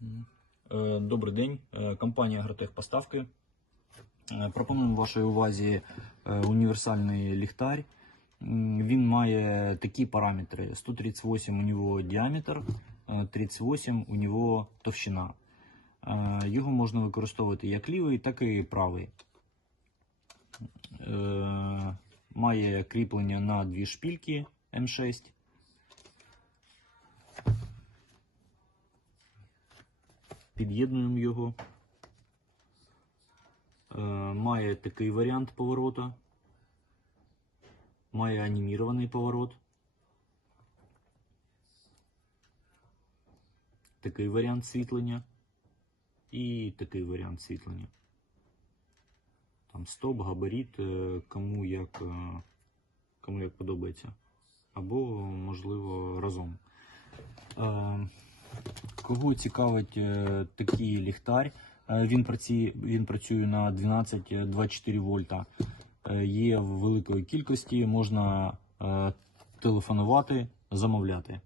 Е, Добрий день, Е, компанія Агротехпоставки. Е, Пропонуємо вашій увазі універсальний ліхтар. Він має такі параметри: 138 у нього діаметр, е, 38 у нього товщина. Його можна використовувати як лівий, так і правий. Має кріплення на дві шпільки М6. Під'єднуємо його. Е, Має такий варіант поворота. Має анімірований поворот. Такий варіант світлення. І такий варіант світлення. Там стоп, габарит, е, кому як, е, кому як подобається. Або, можливо, разом. Кого цікавить е, такий ліхтар? Е, Він працює, він працює на 12-24 вольта. Е, Є в великої кількості, можна телефонувати, замовляти.